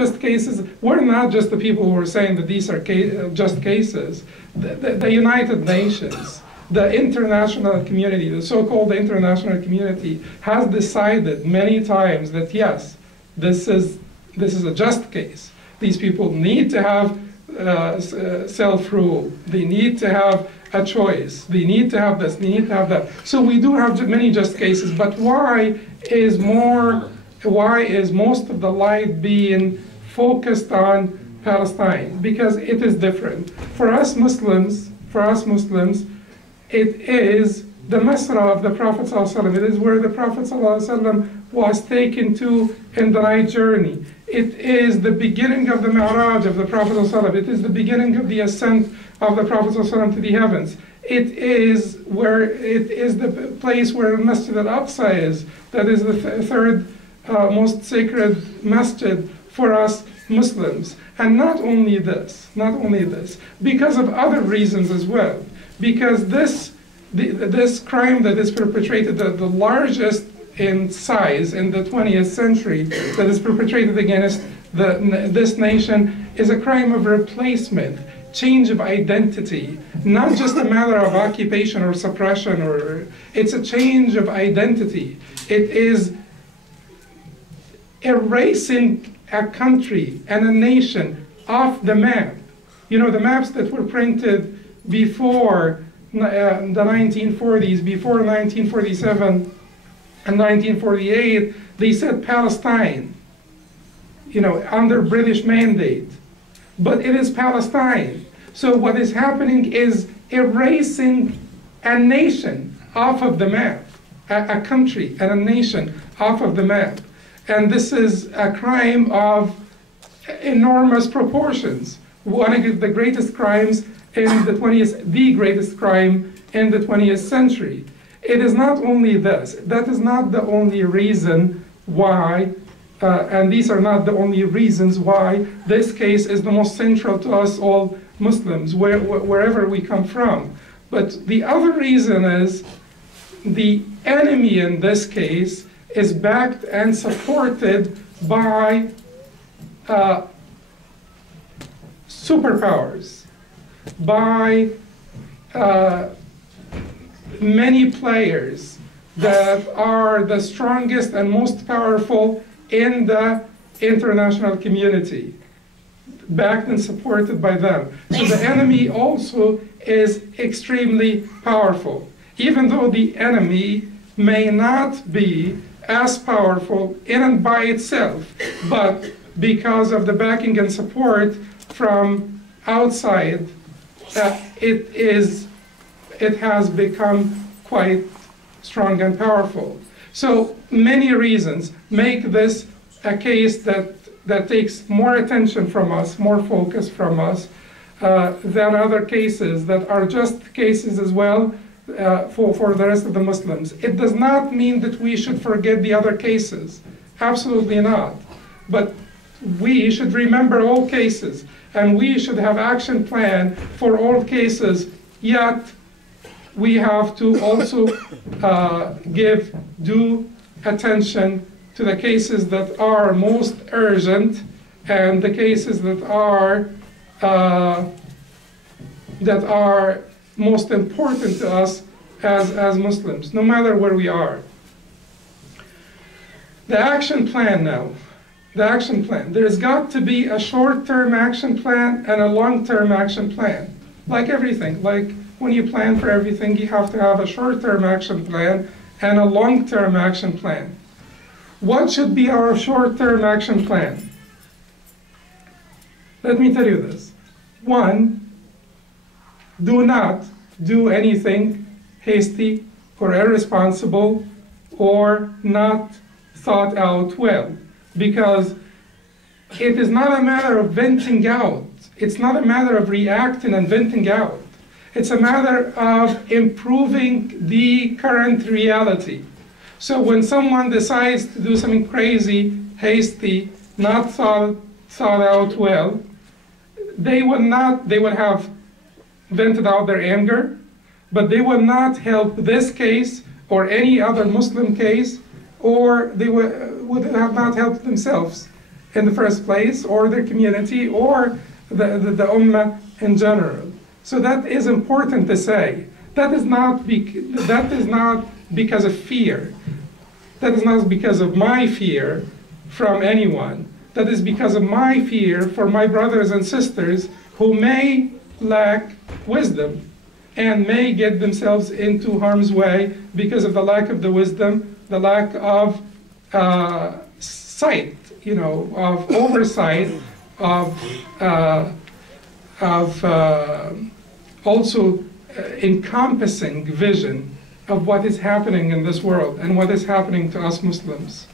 just cases. We're not just the people who are saying that these are just cases. The United Nations, the international community, the so-called international community, has decided many times that yes, this is a just case. These people need to have self-rule. They need to have a choice. They need to have this. They need to have that. So we do have many just cases. But why is most of the light being focused on Palestine? Because it is different. For us Muslims, it is the Masra of the Prophet ﷺ. It is where the Prophet ﷺ was taken to in the night journey. It is the beginning of the Mi'raj of the Prophet ﷺ. It is the beginning of the ascent of the Prophet ﷺ to the heavens. It is the place where Masjid al-Aqsa is. That is the third most sacred masjid for us Muslims. And not only this, because of other reasons as well. Because this crime that is perpetrated, the largest in size in the 20th century that is perpetrated against this nation, is a crime of replacement, change of identity, not just a matter of occupation or suppression, it's a change of identity. It is erasing a country and a nation off the map. You know, the maps that were printed before the 1940s, before 1947 and 1948, they said Palestine, you know, under British mandate. But it is Palestine. So what is happening is erasing a nation off of the map, a country and a nation off of the map. And this is a crime of enormous proportions. One of the greatest crimes in the 20th, the greatest crime in the 20th century. It is not only this, that is not the only reason why, and these are not the only reasons why this case is the most central to us all Muslims, wherever we come from. But the other reason is the enemy in this case is backed and supported by superpowers, by many players that are the strongest and most powerful in the international community, backed and supported by them. So the enemy also is extremely powerful, even though the enemy may not be as powerful in and by itself, but because of the backing and support from outside, it has become quite strong and powerful. So many reasons make this a case that takes more attention from us, more focus from us, than other cases that are just cases as well for the rest of the Muslims. It does not mean that we should forget the other cases. Absolutely not. But we should remember all cases, and we should have action plan for all cases, yet we have to also give due attention to the cases that are most urgent and the cases that are most important to us as Muslims, no matter where we are. The action plan now. The action plan. There's got to be a short-term action plan and a long-term action plan. Like everything, like when you plan for everything, you have to have a short-term action plan and a long-term action plan. What should be our short-term action plan? Let me tell you this. One, do not do anything hasty or irresponsible or not thought out well, because it is not a matter of venting out. It's not a matter of reacting and venting out. It's a matter of improving the current reality. So when someone decides to do something crazy, hasty, not thought out well, they would have vented out their anger, but they would not help this case or any other Muslim case, or they would have not helped themselves in the first place, or their community, or the ummah in general. So that is important to say. That is not because of fear. That is not because of my fear from anyone. That is because of my fear for my brothers and sisters who may lack wisdom and may get themselves into harm's way because of the lack of the wisdom, the lack of sight, of oversight, of also encompassing vision of what is happening in this world and what is happening to us Muslims.